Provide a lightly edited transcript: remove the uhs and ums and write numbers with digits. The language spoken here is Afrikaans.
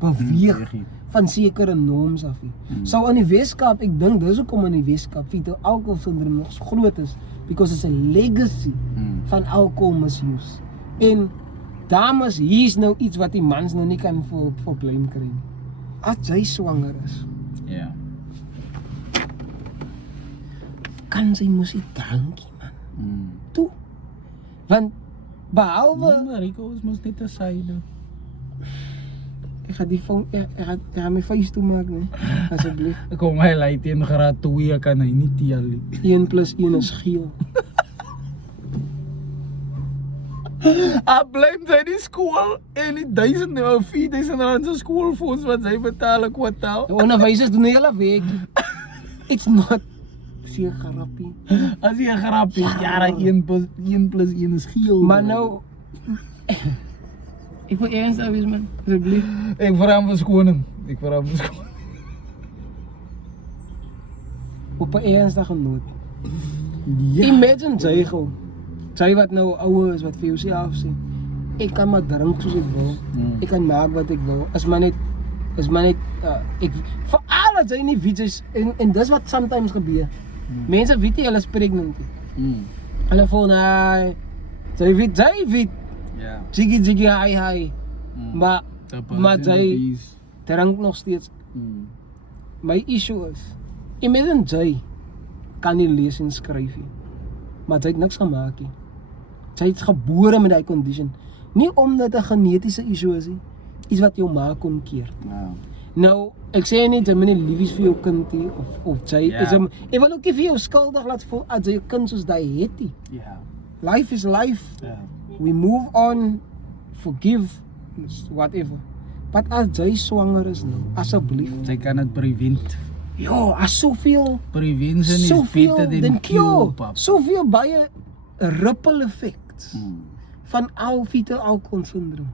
beweeg van sekere norms af. So in die Weskaap, ek dink dis hoekom in die Weskaap fetal alcohol syndroom nog so groot is, because it's a legacy van alcohol misuse. En dames, hier is nou iets wat die mans nou nie kan vir blame kry nie. As jy swanger is, Ja. kan sy mos nie drankie man. Toe. Want behalwe Nee, maar Rico is mos net 'n syde. ek gaan die phone, ek gaan my face toe maak nee. Asseblief. Ek kom my lei teen graad 2 kan hy nie tel nie. 1 + 1 is geel. Blame sy die skool en die 4,000 rand se skoolfonds wat sy betaal 'n kwartaal. Die onderwysers doen 'n hele week. It's not seker grappie. As jy 'n grap is, ja, 1 + 1 is geel. Maar nou ek wil eers wees man, asseblief. Ek vra hom verskoning. Op 'n ernstige noot. Ja. Imagine jy gou. Jy wat nou ouer is wat vir jou sê afsien. Ek kan maar drink soos ek wil. Ek kan maak wat ek wil. Is maar net ek veral as jy nie weet is en dis wat sometimes gebeur. Mense weet nie hulle is pregnant nie. Hulle voel nee. Jy weet. Ja. Jiggy hi. Maar jy drink nog steeds. My issue is, imagine jy kan nie lees en skryf nie. Maar jy het niks gemaak nie. Jy is gebore met die condition. Nie omdat dit 'n genetiese issue is nie. Iets wat jou ma kon keer. Wow. Nou, ek sê nie jy moet nie lief wees vir jou kind nie of jy Ja. is ek wil ook nie vir jou skuldig laat voel as jy jou kind soos daai het nie. Ja. Life is life. Ja. We move on, forgive, whatever. But as jy swanger is nou, asseblief. Jy kan dit prevent. Ja, as soveel Prevention is beter than cure, pap. Soveel baie ripple effects van fetal alcohol syndroom.